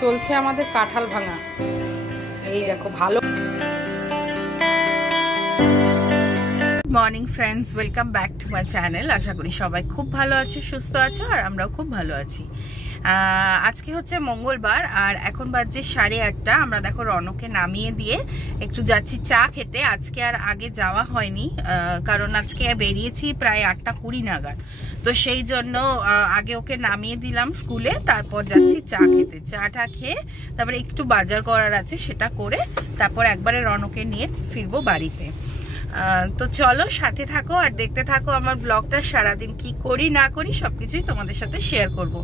চলছে আমাদের কাঁঠাল ভাঙা। এই দেখো ভালো। Morning friends, welcome back to my channel. আশা করি সবাই খুব ভালো আছো, সুস্থ আছো, আর আমরাও খুব ভালো আছি। আজকে হচ্ছে মঙ্গলবার আর এখন বাজে 8:30। আমরা দেখো রনকে নামিয়ে দিয়ে একটু যাচ্ছি চা খেতে। আজকে আর আগে যাওয়া হয়নি, কারণ আজকে বেরিয়েছি প্রায় 8:20 নাগাদ। তো সেই জন্য আগে ওকে নামিয়ে দিলাম স্কুলে, তারপর যাচ্ছি চা খেতে। চাটা খেয়ে তারপরে একটু বাজার করার আছে, সেটা করে তারপর একবারে রনকে নিয়ে ফিরবো বাড়িতে। তো চলো সাথে থাকো আর দেখতে থাকো আমার ব্লগটা। সারাদিন কি করি না করি সবকিছুই তোমাদের সাথে শেয়ার করব।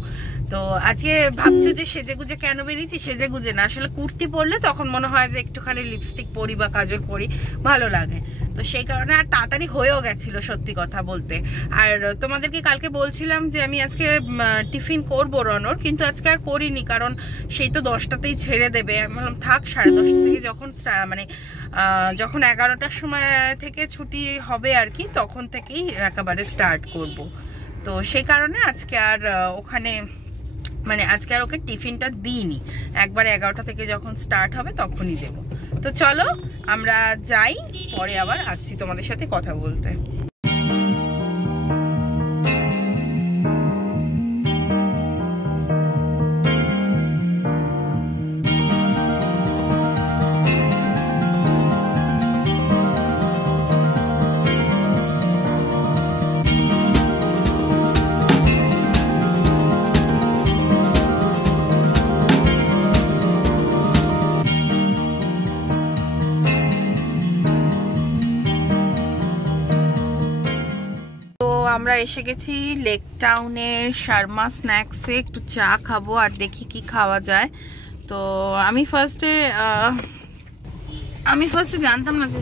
তো আজকে ভাবছো যে সেজেগুজে কেন বেরিয়েছি? সেজেগুজে না, আসলে কুর্তি পরলে তখন মনে হয় যে একটুখানি লিপস্টিক পরি বা কাজল পরি, ভালো লাগে। তো সেই কারণে আর তাড়াতাড়ি হয়েও গেছিল সত্যি কথা বলতে। আর তোমাদেরকে কালকে বলছিলাম যে আমি আজকে টিফিন করবো রনর, কিন্তু আজকে আর করিনি, কারণ সেই তো 10টাতেই ছেড়ে দেবে। আমি বললাম থাক, 10:30 থেকে যখন 11টার সময় থেকে ছুটি হবে আর কি, তখন থেকেই একেবারে স্টার্ট করব। তো সেই কারণে আজকে আর আজকে আর ওকে টিফিনটা দিইনি, একবার 11টা থেকে যখন স্টার্ট হবে তখনই দেব। তো চলো আমরা যাই, পরে আবার আসছি তোমাদের সাথে কথা বলতে। আমরা এসে গেছি লেক টাউনের শর্মা স্ন্যাক্সে, একটু চা খাবো আর দেখি কি খাওয়া যায়। তো আমি ফার্স্টে জানতাম না যে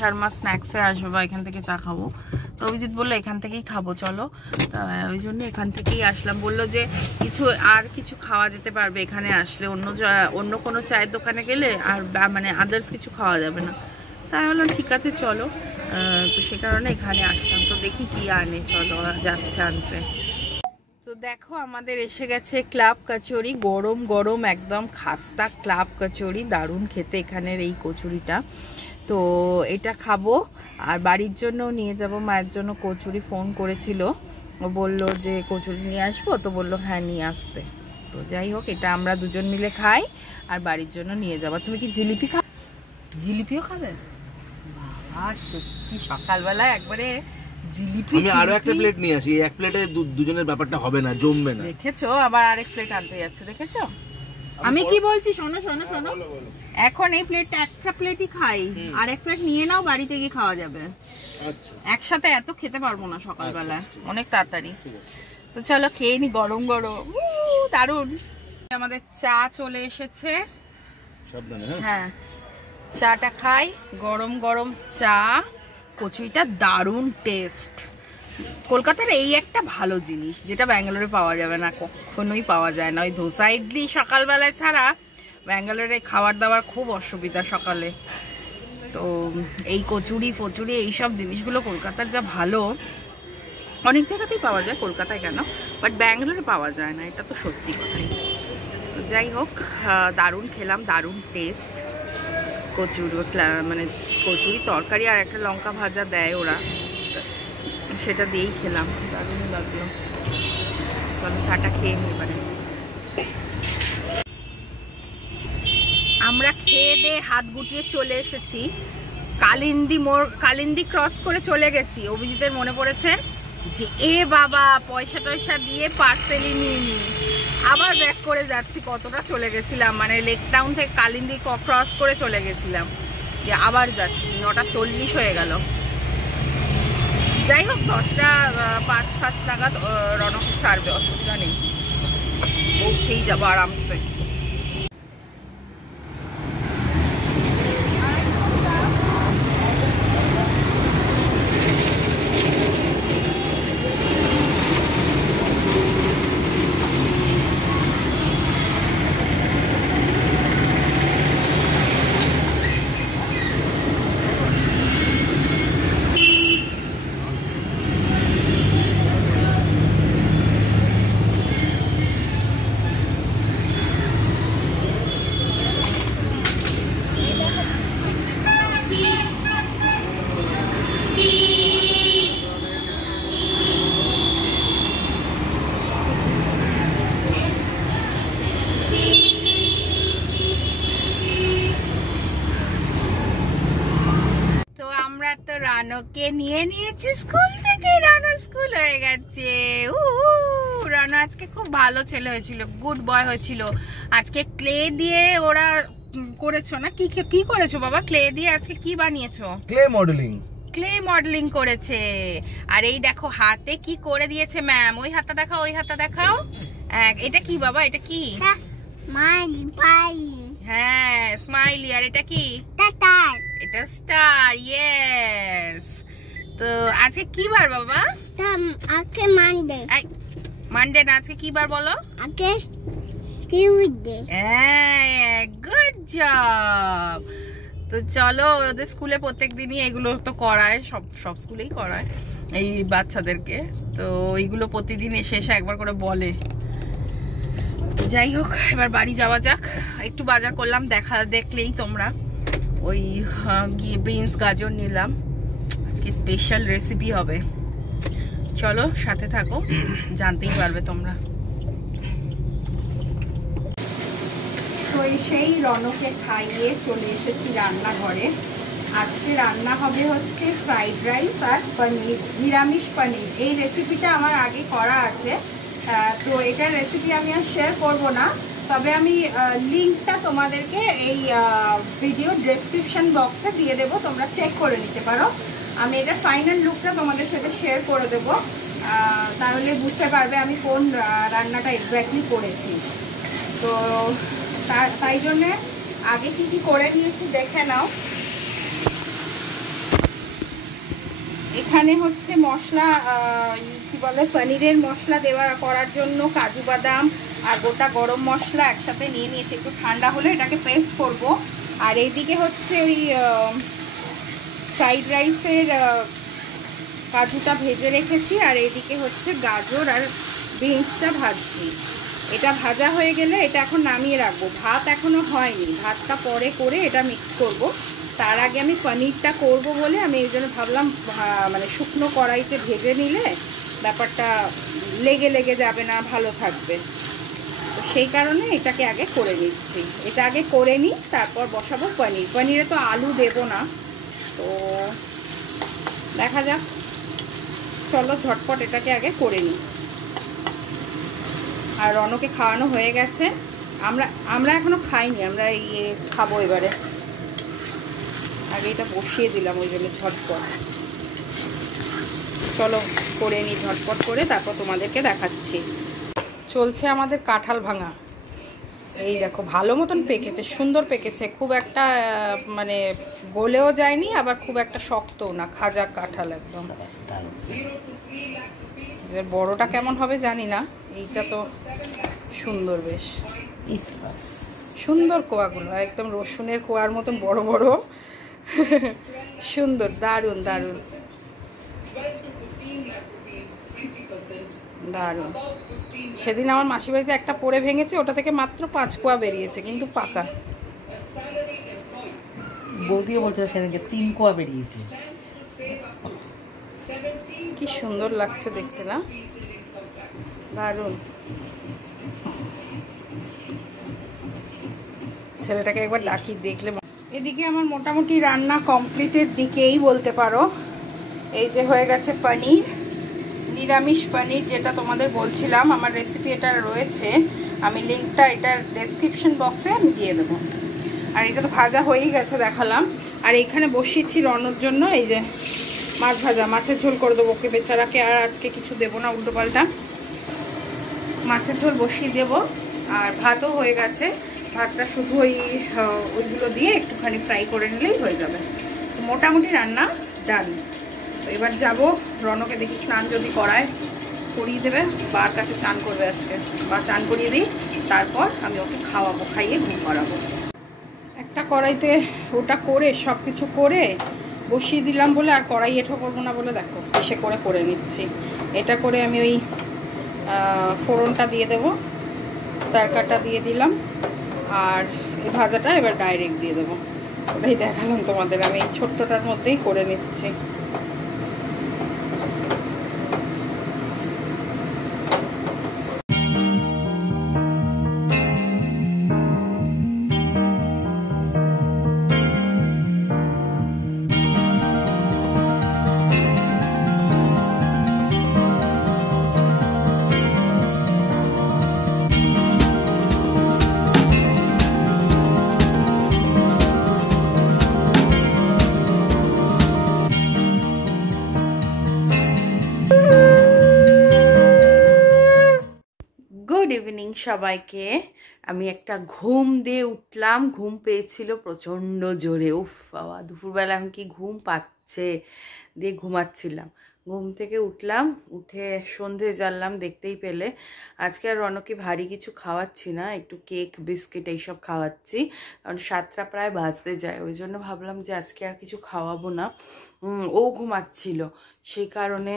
শর্মা স্ন্যাক্সে আসবো বা এখান থেকে চা খাবো। তো অভিজিৎ বললো এখান থেকেই খাবো, চলো। ওই জন্য এখান থেকেই আসলাম। বললো যে কিছু খাওয়া যেতে পারবে এখানে আসলে, অন্য কোনো চায়ের দোকানে গেলে আর আদার্স কিছু খাওয়া যাবে না। তাই বললাম ঠিক আছে চলো। তো সে কারণে এখানে আসলাম। তো দেখি কি আনে, চলো যাচ্ছে আনতে। তো দেখো আমাদের এসে গেছে ক্লাব কচুরি, গরম গরম একদম খাস্তা ক্লাব কচুরি, দারুণ খেতে এখানের এই কচুরিটা। তো এটা খাবো আর বাড়ির জন্য নিয়ে যাব। মায়ের জন্য কচুরি ফোন করেছিল, ও বললো যে কচুরি নিয়ে আসবো, তো বললো হ্যাঁ নিয়ে আসতে। তো যাই হোক, এটা আমরা দুজন মিলে খাই আর বাড়ির জন্য নিয়ে যাবো। তুমি কি জিলিপি খাবে? জিলিপিও খাবে? আর সত্যি সকালবেলায় একবারে জিলিপি। আমি আরো একটা প্লেট নিয়ে আসি, এক প্লেটে দুজনের ব্যাপারটা হবে না, জমবে না। দেখেছো আবার আরেক প্লেট আনতে যাচ্ছে, দেখেছো? আমি কি বলছি শোনো, এখন এই প্লেটটা একটা প্লেটই খাই, আর এক প্লেট নিয়ে নাও, বাড়িতে গিয়ে খাওয়া যাবে। আচ্ছা, একসাথে এত খেতে পারবো না সকালবেলা, অনেক তাড়াতাড়ি। তো চলো খেয়ে নি, গরম গরম দারুন। আমাদের চা চলে এসেছে, সাবধানে। হ্যাঁ চাটা খাই, গরম গরম চা, কচুরিটা দারুণ টেস্ট। কলকাতার এই একটা ভালো জিনিস যেটা ব্যাঙ্গালোরে পাওয়া যাবে না, কখনোই পাওয়া যায় না। ওই ধোসা ইডলি সকালবেলায় ছাড়া ব্যাঙ্গালোরে খাবার দাবার খুব অসুবিধা সকালে। তো এই কচুরি ফচুরি এইসব জিনিসগুলো কলকাতার যা ভালো, অনেক জায়গাতেই পাওয়া যায়, কলকাতায় কেন, বাট ব্যাঙ্গালোরে পাওয়া যায় না, এটা তো সত্যি কথাই। তো যাই হোক, দারুণ খেলাম, দারুণ টেস্ট। কচুরি তরকারি আর একটা লঙ্কা ভাজা দেয় ওরা, সেটা দিয়েই খেলাম, দারুণ লাগলো। চলো চাটা খেয়ে নিই এবারে। আমরা খেয়ে দিয়ে হাত গুটিয়ে চলে এসেছি কালিন্দী ক্রস করে চলে গেছি। অভিজিতের মনে পড়েছে যে বাবা পয়সা টয়সা দিয়ে পার্সেলই নিয়ে নি, আবার ব্যাক করে যাচ্ছি। কতটা চলে গেছিলাম, লেক টাউন থেকে কালিন্দী ক্রস করে চলে গেছিলাম, যে আবার যাচ্ছি। 9:40 হয়ে গেল। যাই হোক, 10টা 5 নাগাদ রনকে ছাড়বে, অসুবিধা নেই, পৌঁছেই যাবো আরামসে। তো রানোকে নিয়ে নিয়েছি স্কুল থেকে। রানো স্কুল হয়ে গেছে। রানো আজকে খুব ভালো ছেলে হয়েছিল, গুড বয় হয়েছিল। আজকে ক্লে দিয়ে ওরা করেছো না? কি কি করেছো বাবা? ক্লে দিয়ে আজকে কি বানিয়েছো? ক্লে মডেলিং করেছে। আর এই দেখো হাতে কি করে দিয়েছে ম্যাম। ওই হাতটা দেখাও, ওই হাতটা দেখাও। এটা কি বাবা? এটা কি? হ্যাঁ স্মাইলি। আর এটা কি? এটা স্টার। ইয়েস। তো আজকে কি বার বাবা? মানডে না, আজকে কি বার বলো? Good job. তো চলো, ওদের স্কুলে প্রত্যেক দিনই এগুলো তো করায়, সব স্কুলেই করায় এই বাচ্চাদেরকে। তো এইগুলো প্রতিদিন এসে একবার করে বলে। যাই হোক, এবার বাড়ি যাওয়া যাক। একটু বাজার করলাম, দেখলেই তোমরা। ওই বিনস গাজর নিলাম, আজকে স্পেশাল রেসিপি হবে। চলো সাথে থাকো, জানতেই পারবে তোমরা। সেই রনকে খাইয়ে চলে এসেছি রান্নাঘরে। আজকে রান্না হবে হচ্ছে ফ্রাইড রাইস আর পনির, নিরামিষ পনির। এই রেসিপিটা আমার আগে করা আছে, তো এটার রেসিপি আমি আর শেয়ার করব না। তবে আমি লিঙ্কটা তোমাদেরকে এই ভিডিও ডেসক্রিপশন বক্সে দিয়ে দেবো, তোমরা চেক করে নিতে পারো। আমি এটা ফাইনাল লুকটা তোমাদের সাথে শেয়ার করে দেবো, তাহলে বুঝতে পারবে আমি কোন রান্নাটা এক্স্যাক্টলি করেছি। তো তাই জন্যে আগে কি কি করে নিয়েছি দেখে নাও। এখানে হচ্ছে মশলা, কি বলে, পনিরের মশলা করার জন্য কাজু বাদাম আর গোটা গরম মশলা একসাথে নিয়ে নিয়েছি। একটু ঠান্ডা হলে এটাকে পেস্ট করব। আর এইদিকে হচ্ছে ওই ফ্রাইড রাইসের কাজুটা ভেজে রেখেছি। আর এইদিকে হচ্ছে গাজর আর বিনসটা ভাজছি। এটা ভাজা হয়ে গেলে এটা এখন নামিয়ে রাখবো। ভাত এখনো হয়নি, ভাতটা পরে করে এটা মিক্স করব। তার আগে আমি পনিরটা করব বলে আমি এই জন্য ভাবলাম মানে শুকনো কড়াইতে ভেজে নিলে ব্যাপারটা লেগে যাবে না, ভালো থাকবে। তো সেই কারণে এটাকে আগে করে নিচ্ছি। এটা আগে করে নিই, তারপর বসাবো পনির। পনিরে তো আলু দেব না, তো দেখা যাক। চলো ঝটপট এটাকে আগে করে নিই। আর রনকে খাওয়ানো হয়ে গেছে, আমরা এখনো খাইনি, আমরা খাবো এবারে। আগে এটা বসিয়ে দিলাম ওই জন্য ঝটপট। চলো করে নিই ঝটপট করে, তারপর তোমাদেরকে দেখাচ্ছি। চলছে আমাদের কাঁঠাল ভাঙা। এই দেখো ভালো মতন পেকেছে, সুন্দর পেকেছে। খুব একটা মানে গলেও যায়নি, আবার খুব একটা শক্তও না, খাজা কাঁঠাল একদম। এবার বড়টা কেমন হবে জানি না, এইটা তো সুন্দর, বেশ সুন্দর কোয়াগুলো, একদম রসুনের কোয়ার মতন বড় বড়, সুন্দর, দারুণ দারুণ দারুণ। সেদিন আমার মাসির বাড়িতে একটা পড়ে ভেঙেছে, ওটা থেকে মাত্র 5 কোয়া বেরিয়েছে, কিন্তু পাকা। বৌদিও বলছিল সেদিনকে 3 কোয়া বেরিয়েছে। কি সুন্দর লাগছে দেখতে না, দারুণ। ছেলেটাকে একবার ডাকি, দেখলে। এদিকে আমার মোটামুটি রান্না কমপ্লিটের দিকেই বলতে পারো। এই যে হয়ে গেছে পনির, নিরামিষ পনির, যেটা তোমাদের বলছিলাম। আমার রেসিপি এটা রয়েছে, আমি লিঙ্কটা এটার ডেসক্রিপশন বক্সে আমি দিয়ে দেবো। আর এটা তো ভাজা হয়েই গেছে দেখালাম। আর এখানে বসিয়েছি রনর জন্য এই যে মাছ ভাজা, মাছের ঝোল করে দেবো। ওকে বেচারাকে আর আজকে কিছু দেবো না, উল্টো পাল্টা মাছের ঝোল বসিয়ে দেবো। আর ভাতও হয়ে গেছে, ভাতটা শুধু ওইগুলো দিয়ে একটুখানি ফ্রাই করে নিলেই হয়ে যাবে। তো মোটামুটি রান্না ডান। তো এবার যাব, রনকে দেখি স্নান যদি করিয়ে দেবে, বার কাছে চান করবে আজকে, বা চান করিয়ে দিই, তারপর আমি ওকে খাওয়াবো, খাইয়ে ঘুম করাবো। একটা কড়াইতে ওটা করে সব কিছু করে বসিয়ে দিলাম বলে, আর কড়াই এঁঠো করবো না বলে দেখো এসে করে নিচ্ছি। এটা করে আমি ওই ফোড়নটা দিয়ে দেবো, তরকাটা দিয়ে দিলাম, আর এই ভাজাটা এবার ডাইরেক্ট দিয়ে দেবো। ওটাই দেখালাম তোমাদের, আমি এই ছোট্টটার মধ্যেই করে নিচ্ছি। ইভিনিং সবাইকে। আমি একটা ঘুম দিয়ে উঠলাম, ঘুম পেয়েছিল প্রচণ্ড জোরে। উফ বাবা, দুপুরবেলা এখন কি ঘুম পাচ্ছে, দিয়ে ঘুমাচ্ছিলাম। ঘুম থেকে উঠলাম, উঠে সন্ধে জ্বাললাম, দেখতেই পেলে। আজকে আর রনকে ভারী কিছু খাওয়াচ্ছি না, একটু কেক বিস্কিট এইসব খাওয়াচ্ছি, কারণ 7টা প্রায় বাজতে যায়। ওই জন্য ভাবলাম যে আজকে আর কিছু খাওয়াবো না। ও ঘুমাচ্ছিল, সেই কারণে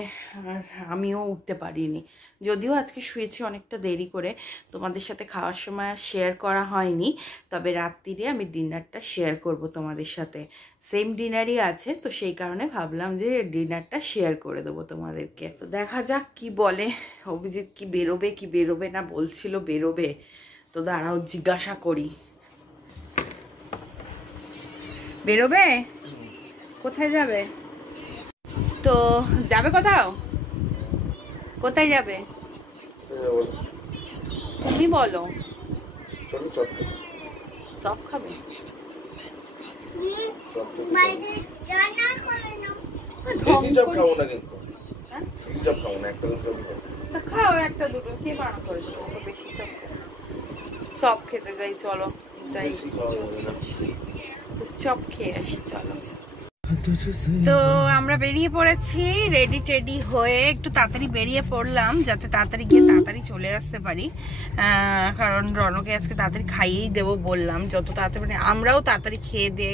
আর আমিও উঠতে পারিনি। যদিও আজকে শুয়েছি অনেকটা দেরি করে, তোমাদের সাথে খাওয়ার সময় আর শেয়ার করা হয়নি। তবে রাত্রিরে আমি ডিনারটা শেয়ার করব তোমাদের সাথে। সেম ডিনারই আছে, তো সেই কারণে ভাবলাম যে ডিনারটা শেয়ার করে দেবো তোমাদেরকে। তো দেখা যাক কি বলে অভিজিৎ, কি বেরোবে না বলছিল বেরোবে। তো দাঁড়াও জিজ্ঞাসা করি। বেরোবে? কোথায় যাবে? তো যাবে কোথাও? কোথায় যাবে তুমি বলো? চপ খাবে? খাও একটা দুটো, কে বারণ করে বেশি চপ খেতে যাই, চলো যাই চপ খেয়ে আসি, চলো। তো আমরা বেরিয়ে পড়েছি, রেডি টেডি হয়ে একটু তাড়াতাড়ি বেরিয়ে পড়লাম, যাতে তাড়াতাড়ি গিয়ে তাড়াতাড়ি চলে আসতে পারি। কারণ রনকে আজকে তাড়াতাড়ি খাইয়েই দেবো বললাম, যত তাড়াতাড়ি মানে আমরাও তাড়াতাড়ি খেয়ে দিয়ে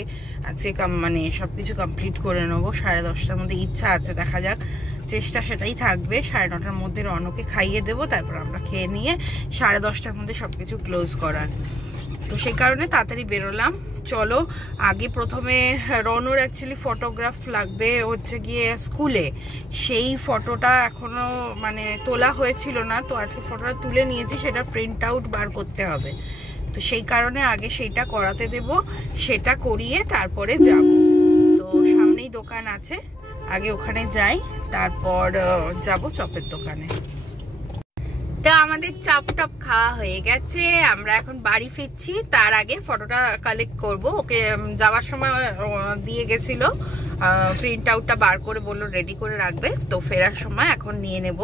আজকে মানে সব কিছু কমপ্লিট করে নেবো। 10:30টার মধ্যে ইচ্ছা আছে, দেখা যাক, চেষ্টা সেটাই থাকবে। 9:30টার মধ্যে রনকে খাইয়ে দেবো, তারপর আমরা খেয়ে নিয়ে 10:30টার মধ্যে সব কিছু ক্লোজ করার। তো সেই কারণে তাড়াতাড়ি বেরোলাম। চলো, আগে প্রথমে রনর অ্যাকচুয়ালি ফটোগ্রাফ লাগবে হচ্ছে গিয়ে স্কুলে, সেই ফটোটা এখনো মানে তোলা হয়েছিল না, তো আজকে ফটোটা তুলে নিয়েছি, সেটা প্রিন্ট আউট বার করতে হবে। তো সেই কারণে আগে সেইটা করাতে দেব, সেটা করিয়ে তারপরে যাব। তো সামনেই দোকান আছে, আগে ওখানে যাই, তারপর যাব চপের দোকানে। তো আমাদের চপ টপ খাওয়া হয়ে গেছে, আমরা এখন বাড়ি ফিরছি। তার আগে ফটোটা কালেক্ট করব, ওকে যাওয়ার সময় দিয়ে গেছিল, প্রিন্ট আউটটা বার করে বললো রেডি করে রাখবে। তো ফেরার সময় এখন নিয়ে নেব,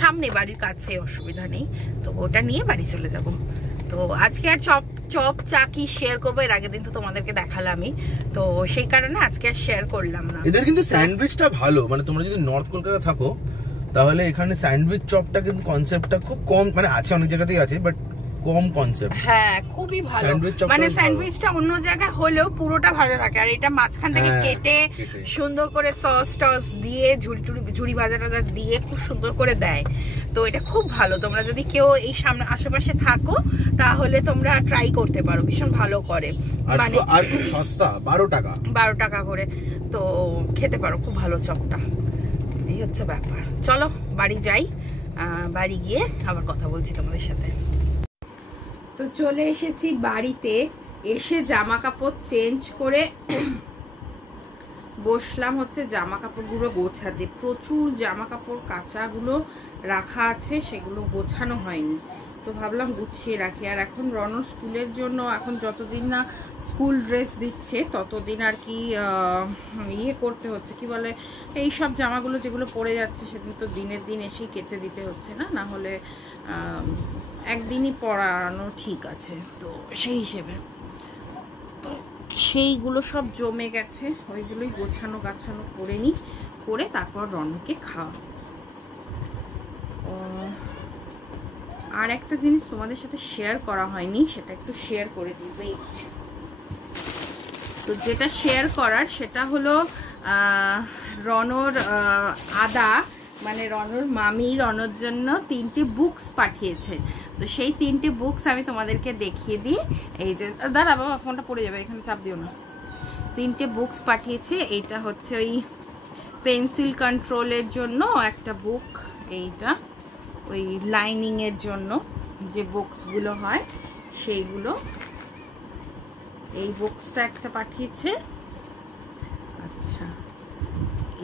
সামনে বাড়ির কাছে, অসুবিধা নেই। তো ওটা নিয়ে বাড়ি চলে যাব। তো আজকে আর চপ চা কি শেয়ার করবো, এর আগের দিন তো তোমাদেরকে দেখালামই, তো সেই কারণে আজকে আর শেয়ার করলাম না। এদের কিন্তু স্যান্ডউইচটা ভালো, মানে তোমরা যদি নর্থ কলকাতা থাকো তাহলে এখানে স্যান্ডউইচ চপটা কিন্তু কনসেপ্টটা খুব কম, মানে আছে অনেক জায়গাতেই আছে, বাট কম কনসেপ্ট। হ্যাঁ, খুবই ভালো, মানে স্যান্ডউইচটা অন্য জায়গায় হলেও পুরোটা ভাজা থাকে, আর এটা মাঝখান থেকে কেটে সুন্দর করে সস টস দিয়ে ঝুড়ি ভাজা টাজা দিয়ে খুব সুন্দর করে দেয়। তো এটা খুব ভালো, তোমরা যদি কেউ এই সামনে আশেপাশে থাকো তাহলে তোমরা ট্রাই করতে পারো, ভীষণ ভালো করে, মানে আর খুব সস্তা, 12 টাকা করে। তো খেতে পারো, খুব ভালো চপটা। এই হচ্ছে ব্যাপার। চলো বাড়ি যাই, বাড়ি গিয়ে আবার কথা বলছি তোমাদের সাথে। তো চলে এসেছি বাড়িতে, এসে জামা কাপড় চেঞ্জ করে বসলাম হচ্ছে জামা কাপড়গুলো গোছাতে। প্রচুর জামা কাপড় কাঁচাগুলো রাখা আছে, সেগুলো গোছানো হয়নি, তো ভাবলাম গুছিয়ে রাখি। আর এখন রনর স্কুলের জন্য এখন যতদিন না স্কুল ড্রেস দিচ্ছে ততদিন আর কি ইয়ে করতে হচ্ছে, কি বলে, এই সব জামাগুলো যেগুলো পরে যাচ্ছে সেদিন তো দিনের দিন এসেই কেচে দিতে হচ্ছে, না হলে একদিনই পরানো ঠিক আছে। তো সেই হিসেবে তো সেইগুলো সব জমে গেছে, ওইগুলোই গোছানো গাছানো করে নিই, করে তারপর রনকে খাওয়া। আর একটা জিনিস তোমাদের সাথে শেয়ার করা হয়নি, সেটা একটু শেয়ার করে দিই, ওয়েট। তো যেটা শেয়ার করার সেটা হলো রনর আদা, মানে রনর মামি রনর জন্য 3টে বুকস পাঠিয়েছে। তো সেই 3টে বুকস আমি তোমাদেরকে দেখিয়ে দিই। এই যে, দাঁড়া বাবা, ফোনটা পড়ে যাবে, এখানে চাপ দিও না। 3টে বুকস পাঠিয়েছে। এইটা হচ্ছে ওই পেন্সিল কন্ট্রোলের জন্য একটা বুক, এইটা ওই লাইনিংয়ের জন্য যে বুকসগুলো হয় সেইগুলো, এই বুকসটা একটা পাঠিয়েছে। আচ্ছা,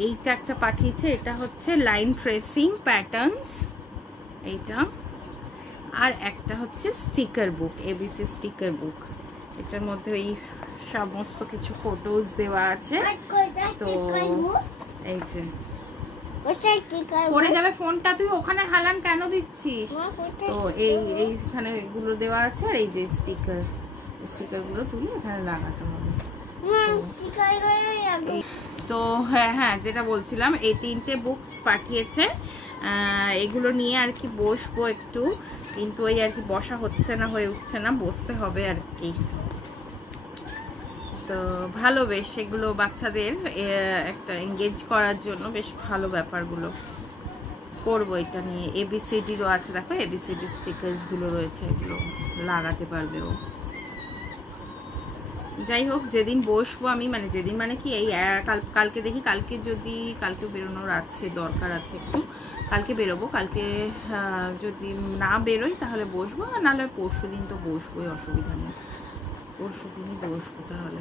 এইটা একটা পাঠিয়েছে, এটা হচ্ছে লাইন ট্রেসিং প্যাটার্নস এইটা, আর একটা হচ্ছে স্টিকার বুক, এবিসি স্টিকার বুক। এটার মধ্যে ওই সমস্ত কিছু ফটোজ দেওয়া আছে। তো এই যে পড়ে যাবে ফোনটা, তুই ওখানে হালান কেন দিচ্ছিস? তো এইখানে এগুলো দেওয়া আছে, আর এই যে স্টিকারগুলো তুলে এখানে লাগাতে হবে। তো হ্যাঁ যেটা বলছিলাম, এই 3টে বুকস পাঠিয়েছে, এগুলো নিয়ে আর কি বসবো একটু, কিন্তু ওই আর কি বসা হচ্ছে না, হয়ে উঠছে না, বসতে হবে আর কি। তো ভালো, বেশ এগুলো বাচ্চাদের একটা এঙ্গেজ করার জন্য বেশ ভালো ব্যাপারগুলো করবো। এটা নিয়ে ABCDরও আছে, দেখো ABCD স্টিকার্সগুলো রয়েছে, এগুলো লাগাতে পারবে ও। যাই হোক, যেদিন বসবো আমি, মানে যেদিন মানে কি এই কালকে দেখি, কালকে বেরোনোর আছে, দরকার আছে একটু, কালকে বেরোবো। কালকে যদি না বেরোই তাহলে বসবো, আর নাহলে পরশু দিন তো বসবোই, অসুবিধা নেই, পরশু দিনই বসবো তাহলে।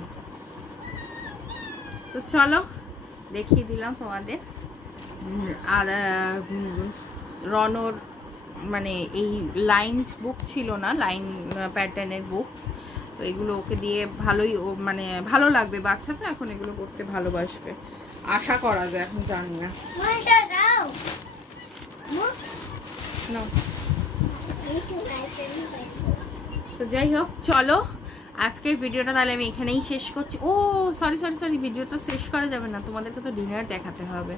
তো চলো দেখিয়ে দিলাম তোমাদের। আর রনর মানে এই লাইনস বুক ছিল না, লাইন প্যাটার্নের বুকস, তো এগুলো ওকে দিয়ে ভালোই, ও মানে ভালো লাগবে, বাচ্চা তো এখন এগুলো করতে ভালোবাসবে, আশা করা যায়, এখন জানি না। তো যাই হোক, চলো আজকের ভিডিওটা তাহলে আমি এখানেই শেষ করছি। ও সরি, ভিডিওটা শেষ করা যাবে না, তোমাদেরকে তো ডিনার দেখাতে হবে।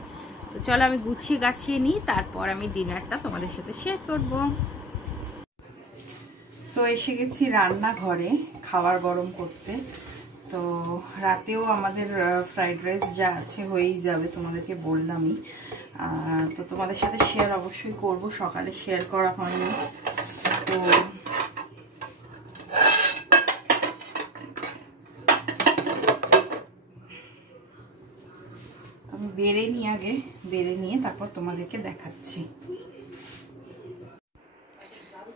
তো চলো আমি গুছিয়ে গাছিয়ে নিই, তারপর আমি ডিনারটা তোমাদের সাথে শেয়ার করব। তো এসে গেছি রান্নাঘরে খাবার গরম করতে। তো রাতেও আমাদের ফ্রাইড রাইস যা আছে হয়েই যাবে, তোমাদেরকে বললামই। তো তোমাদের সাথে শেয়ার অবশ্যই করব, সকালে শেয়ার করা হয়নি। তো আমি বেড়ে নিয়ে তারপর তোমাদেরকে দেখাচ্ছি।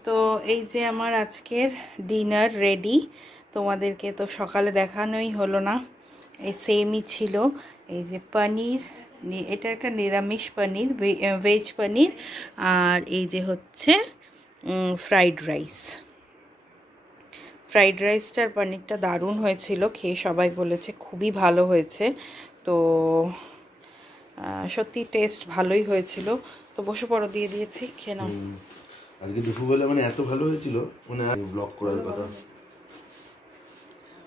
তো এই যে আমার আজকের ডিনার রেডি, তোমাদেরকে তো সকালে দেখানোই হলো না, এই সেমই ছিল। এই যে পনির, এটা একটা নিরামিষ পনির, ভেজ পনির, আর এই যে হচ্ছে ফ্রাইড রাইসটার পনিরটা দারুণ হয়েছিল, খেয়ে সবাই বলেছে খুবই ভালো হয়েছে। তো সত্যি টেস্ট ভালোই হয়েছিল। তো বসে পড়ো, দিয়ে দিয়েছি, খেয়ে নাও। আজকে দুপুরবেলা মানে এত ভালো হয়েছিল, মানে ব্লগ করার কথা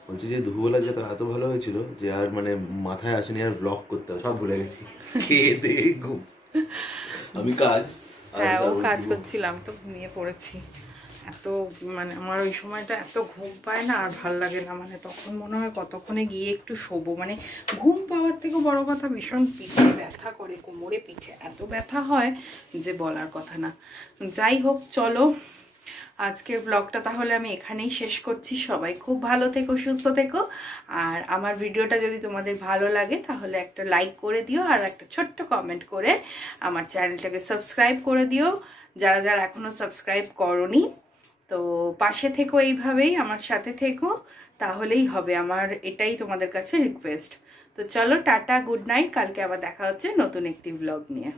বলছি, যে দুপুরবেলা যে এত ভালো হয়েছিল যে আর মানে মাথায় আসেনি আর ব্লগ করতে, সব ভুলে গেছি। খেয়ে দিয়ে ঘুম, আমি কাজ, হ্যাঁ ও কাজ করছিলাম, তো ঘুমিয়ে পড়েছি। এত মানে আমার ওই সময়টা এত ঘুম পায় না, আর ভাল লাগে না, মানে তখন মনে হয় কতক্ষণে গিয়ে একটু শোবো। মানে ঘুম পাওয়ার থেকেও বড় কথা, ভীষণ পিঠে ব্যথা করে, কোমরে পিঠে এত ব্যথা হয় যে বলার কথা না। যাই হোক, চলো আজকের ব্লগটা তাহলে আমি এখানেই শেষ করছি। সবাই খুব ভালো থেকো, সুস্থ থেকো, আর আমার ভিডিওটা যদি তোমাদের ভালো লাগে তাহলে একটা লাইক করে দিও, আর একটা ছোট্ট কমেন্ট করে আমার চ্যানেলটাকে সাবস্ক্রাইব করে দিও, যারা যারা এখনো সাবস্ক্রাইব করোনি। তো পাশে থেকো, এইভাবেই আমার সাথে থেকো, তাহলেই হবে, আমার এটাই তোমাদের কাছে রিকোয়েস্ট। তো চলো টাটা, গুড নাইট, কালকে আবার দেখা হচ্ছে নতুন একটি ব্লগ নিয়ে।